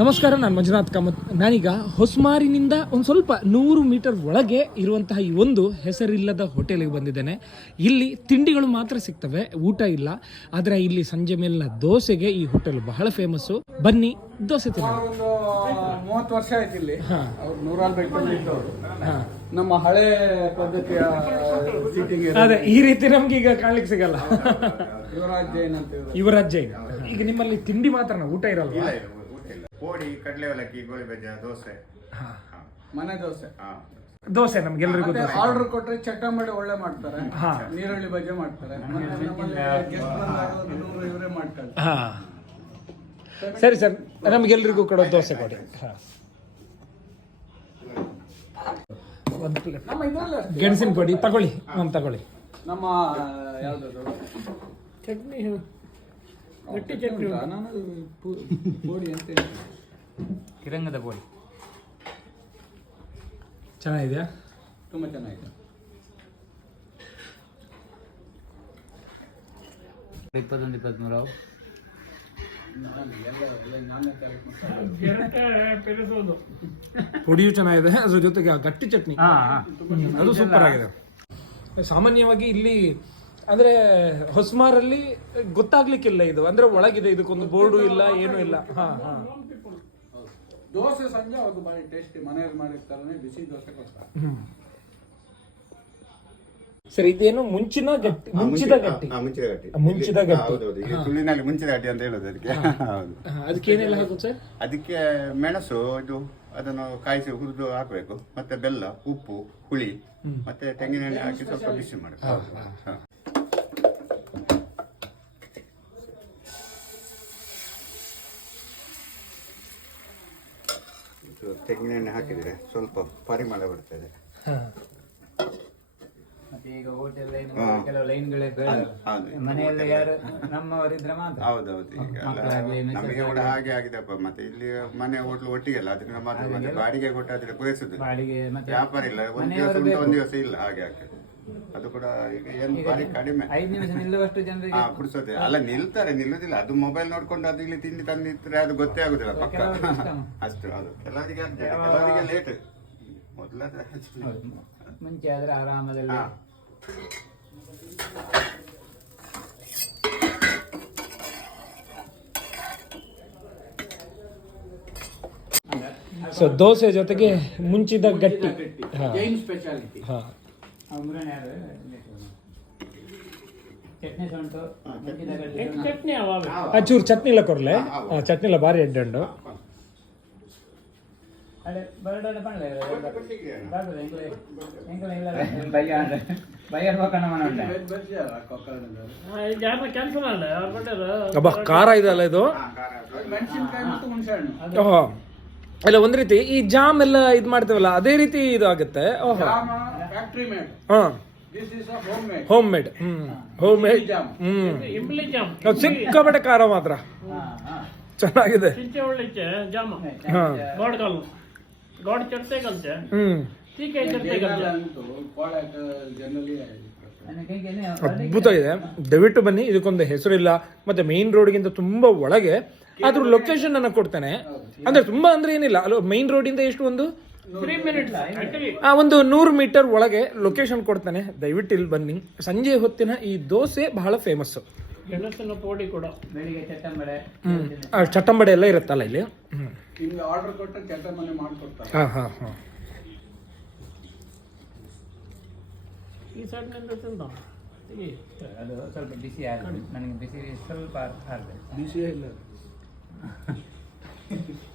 ನಮಸ್ಕಾರ ನಾನು ಮಂಜುನಾಥ್ ಕಾಮತ್. ನಾನೀಗ ಹೊಸ್ಮಾರಿನಿಂದ ಒಂದು ಸ್ವಲ್ಪ ನೂರು ಮೀಟರ್ ಒಳಗೆ ಇರುವಂತಹ ಈ ಒಂದು ಹೆಸರಿಲ್ಲದ ಹೋಟೆಲಿಗೆ ಬಂದಿದ್ದೇನೆ. ಇಲ್ಲಿ ತಿಂಡಿಗಳು ಮಾತ್ರ ಸಿಗ್ತವೆ ಊಟ ಇಲ್ಲ. ಆದರೆ ಇಲ್ಲಿ ಸಂಜೆ ಮೇಲಿನ ದೋಸೆಗೆ ಈ ಹೋಟೆಲ್ ಬಹಳ ಫೇಮಸ್ಸು ಬನ್ನಿ ದೋಸೆ ಒಂದು ಮೂವತ್ತು ವರ್ಷ ಆಯ್ತು ಇಲ್ಲಿ. ಅವ್ರು ಹಾಂ. ನಮ್ಮ ಹಳೆ ಪದ್ಧತಿಯ ಸೀಟಿಂಗ್ ಅದೇ ಈ ರೀತಿ ನಮ್ಗೆ ಈಗ ಕಾಣ್ಲಿಕ್ಕೆ ಸಿಗಲ್ಲ. ಯುವರಾಜ್ ಜೈನ್ ಅಂತ ಯುವರಾಜ್ ಜೈನ್. ಈಗ ನಿಮ್ಮಲ್ಲಿ ತಿಂಡಿ ಮಾತ್ರನ ಊಟ ಇರಲ್ವಾ? ಪೋಡಿ ಕಡಲೆ ಅವಲಕ್ಕಿ ಗೋಳಿ ಬಜ್ಜ ದೋಸೆ. ಹಾ. ಹಾ. ಮನೆ ದೋಸೆ. ಹಾ. ದೋಸೆ ನಮ್ಗೆಲ್ರಿಗೂ ದೋಸೆ. ಆರ್ಡರ್ ಕೊಟ್ರೆ ಚಟ್ಟಂಬಡಿ ಒಳ್ಳೆ ಮಾಡ್ತಾರೆ. ಹಾ. ನೀರುಳ್ಳಿ ಬಜ್ಜೆ ಮಾಡ್ತಾರೆ. ಇವರೇ ಹಾ. ಸರಿ ಸರ್ ನಮ್ಗೆಲ್ರಿಗೂ ಕೊಡೋ ದೋಸೆ ಕೊಡಿ. ಹಾ. ಒಂದು ಪ್ಲೇಟ್. ನಮ್ಮ ಇದರಲ್ಲಿ ಅಷ್ಟೇ. ಗೆಣಸಿನ ಕೊಡಿ ತಗೊಳ್ಳಿ. ಒಂದು ತಗೊಳ್ಳಿ. ನಮ್ಮ ಯಾವ್ದದು? ಚಟ್ನಿ ಗಟ್ಟಿ ಚಟ್ನಿ ನಾನು ಪುಡಿ ಅಂತ ಬೋಳಿ ಚೆನ್ನಾಗಿದೆಯಾ? ತುಂಬ ಚೆನ್ನಾಗಿದೆ. ಇಪ್ಪತ್ತೊಂದು ಇಪ್ಪತ್ತ್ಮೂರು select ಮಾಡ್ತೀನಿ. ಪುಡಿಯು ಚೆನ್ನಾಗಿದೆ. ಅದ್ರ ಜೊತೆಗೆ ಆ ಗಟ್ಟಿ ಚಟ್ನಿ. ಹಾಂ ಅದು ಸೂಪರ್ ಆಗಿದೆ. ಸಾಮಾನ್ಯವಾಗಿ ಇಲ್ಲಿ ಅಂದ್ರೆ ಹೊಸ್ಮಾರಲ್ಲಿ ಗೊತ್ತಾಗ್ಲಿಕ್ಕಿಲ್ಲ ಇದು. ಅಂದ್ರೆ ಒಳಗಿದೆ ಇದಕ್ಕೊಂದು ಬೋರ್ಡು ಇಲ್ಲ ಏನು ಇಲ್ಲ. ಹಾ ಹಾ. ದೋಸೆ ಸಂಜೆ ಅದು ಬಾರಿ ಟೇಸ್ಟಿ ಮನೆಯಲ್ಲಿ ಮಾಡಿರ್ತಾರೆ ಬಿಸಿ ದೋಸೆ ಕೊಡ್ತಾರೆ. ಸರಿ ಇದೇನು ಮುಂಚಿನ ಗಟ್ಟಿ ಮುಂಚಿದ ಗಟ್ಟಿ? ಆ, ಮುಂಚಿದ ಗಟ್ಟಿ. ಮುಂಚಿದ ಗಟ್ಟಿ. ಹೌದು, ಹೌದು. ಈಗ ತುಳುವಿನಲ್ಲಿ ಮುಂಚಿದ ಗಟ್ಟಿ ಅಂತ ಹೇಳೋದು ಅದಕ್ಕೆ. ಹೌದು. ಅದಕ್ಕೆ ಏನೆಲ್ಲ ಹಾಕುದು ಸರ್? ಅದಕ್ಕೆ ಮೆಣಸು ಇದು ಅದನ್ನು ಕಾಯಿಸಿ ಹುರಿದು ಹಾಕಬೇಕು. ಮತ್ತೆ ಬೆಲ್ಲ ಉಪ್ಪು ಹುಳಿ ಮತ್ತೆ ತೆಂಗಿನೆಣ್ಣೆ ಹಾಕಿ ಸ್ವಲ್ಪ ಬಿಸಿ ಮಾಡಬೇಕು. ತೆಂಗಿನೆಣ್ಣೆ ಹಾಕಿದ್ರೆ ಸ್ವಲ್ಪ ಪರಿಮಳ ಬರ್ತದೆ. ಮತ್ತೆ ಈಗ ಹೋಟೆಲ್ ಲೈನ್ ಹಾ. ಕೆಲವು ಲೈನ್ಗಳೇ ಬೇಡ ಹೌದು. ಮನೆಯಲ್ಲಿ ಯಾರು ನಮ್ಮವರಿದ್ರೆ ಮಾತ್ರ. ಹೌದೌದು ಈಗ ನಮಗೆ ಕೂಡ ಹಾಗೆ ಆಗಿದೆಪ್ಪ ಮತ್ತೆ ಇಲ್ಲಿ ಮನೆ ಹೋಟ್ಲು ಒಟ್ಟಿಗೆ ಅಲ್ಲ ಅದರಿಂದ ಮಾತ್ರ ಮತ್ತೆ ಬಾಡಿಗೆ ಕೊಟ್ಟಾದ್ರೆ ಪೂರೈಸುದು. ಬಾಡಿಗೆ ಮತ್ತೆ ವ್ಯಾಪಾರ ಇಲ್ಲ ಒಂದ್ ದಿವಸ ಉಂಟು ಒಂದು ದಿವಸ ಇಲ್ಲ ಹಾಗೆ ಆಗ್ತದೆ. ಅದು ಕೂಡ ಈಗ ಏನು ಬಾರಿ ಕಡಿಮೆ. ಐದು ನಿಮಿಷ ನಿಲ್ಲುವಷ್ಟು ಜನರಿಗೆ ಹಾ ಕುಡಿಸೋದೆ. ಅಲ್ಲ ನಿಲ್ತಾರೆ ನಿಲ್ಲುದಿಲ್ಲ. ಅದು ಮೊಬೈಲ್ ನೋಡ್ಕೊಂಡು ಅದು ಇಲ್ಲಿ ತಿಂಡಿ ತಂದಿದ್ರೆ ಅದು ಗೊತ್ತೇ ಆಗುದಿಲ್ಲ ಪಕ್ಕ. ಕೆಲವರಿಗೆ ಇಷ್ಟ. ಅಷ್ಟು ಅದು. ಕೆಲವರಿಗೆ ಕೆಲವರಿಗೆ ಲೇಟ್ ಮೊದಲಾದ್ರೆ ಹೌದು. ಮುಂಚೆ ಆದ್ರೆ ಆರಾಮದಲ್ಲಿ ಹಾ. ಸೊ ದೋಸೆ ಜೊತೆಗೆ ಮುಂಚಿದ ಗಟ್ಟಿ. ಹಾ. ಜೈನ್ ಸ್ಪೆಷಾಲಿಟಿ ಹಾ. ಚೂರು ಚಟ್ನಿ ಇಲ್ಲ ಕೊರ್ಲೆ ಚಟ್ನಿ ಇಲ್ಲ ಭಾರಿ ಎಡ್ಡುಂಡು ಅಬ್ಬಾ ಖಾರ ಇದಲ್ಲ ಇದು? ಇಲ್ಲ ಒಂದ್ ರೀತಿ ಈ ಜಾಮ್ ಎಲ್ಲ ಇದ್ ಮಾಡ್ತೇವಲ್ಲ ಅದೇ ರೀತಿ ಇದು ಆಗುತ್ತೆ. ಓಹೋ. Jama factory made home. Made home. Made hmm home made ಸಿಕ್ಕಾಪಟ್ಟೆ ಖಾರ ಮಾತ್ರ. ಚೆನ್ನಾಗಿದೆ. ಅದ್ಭುತ ಇದೆ. ದಯವಿಟ್ಟು ಬನ್ನಿ ಇದಕ್ಕೊಂದು ಹೆಸರಿಲ್ಲ. ಮತ್ತೆ ಮೇನ್ ರೋಡ್ಗಿಂತ ತುಂಬಾ ಒಳಗೆ ಅದ್ರ ಲೊಕೇಶನ್ ಅನ್ನ ಕೊಡ್ತೇನೆ. ಅಂದ್ರೆ ತುಂಬಾ ಅಂದ್ರೆ ಏನಿಲ್ಲ. ಅಲ್ಲ ರೋಡ್ ರೋಡಿಂದ ಎಷ್ಟು ಒಂದು? ಆ ಒಂದು ನೂರು ಮೀಟರ್ ಒಳಗೆ ಲೊಕೇಶನ್ ಕೊಡ್ತಾನೆ. ದಯವಿಟ್ಟು ಇಲ್ಲಿ ಬನ್ನಿ. ಸಂಜೆ ಹೊತ್ತಿನ ಈ ದೋಸೆ ಬಹಳ ಫೇಮಸ್ ಗೆಣಸಿನ ಪೋಡಿ ಕೂಡ. ಬೆಳಿಗ್ಗೆ ಚಟ್ಟಂಬಡೆ ಹ್ಮ್. ಆ ಚಟ್ಟಂಬಡೆ ಎಲ್ಲ ಇರುತ್ತಲ್ಲ ಇಲ್ಲಿ? ಹಾಂ ಹಾ ಹಾ. ಸ್ವಲ್ಪ ಬಿಸಿ ಆಗಲಿ ನನಗೆ ಬಿಸಿ ಸ್ವಲ್ಪ ಆಗಲಿ ಬಿಸಿ ಇಲ್ಲ.